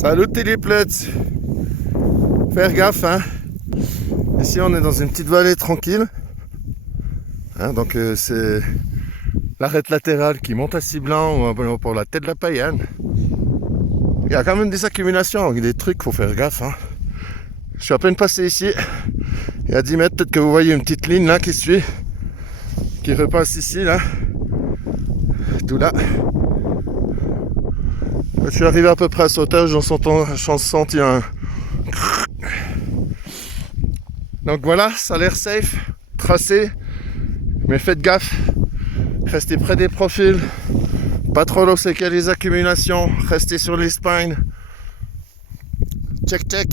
Salut Téléplets. Faire gaffe, hein. Ici on est dans une petite vallée tranquille. Hein, donc c'est l'arête latérale qui monte à Ciblan ou pour la tête de la Payenne. Il y a quand même des accumulations, des trucs, faut faire gaffe. Hein. Je suis à peine passé ici. Et à 10 mètres, peut-être que vous voyez une petite ligne là qui suit, qui repasse ici là. Tout là. Je suis arrivé à peu près à cette hauteur, j'en senti un. Donc voilà, ça a l'air safe, tracé, mais faites gaffe, restez près des profils, pas trop loin c'est qu'il y a les accumulations, restez sur les spines. Check check.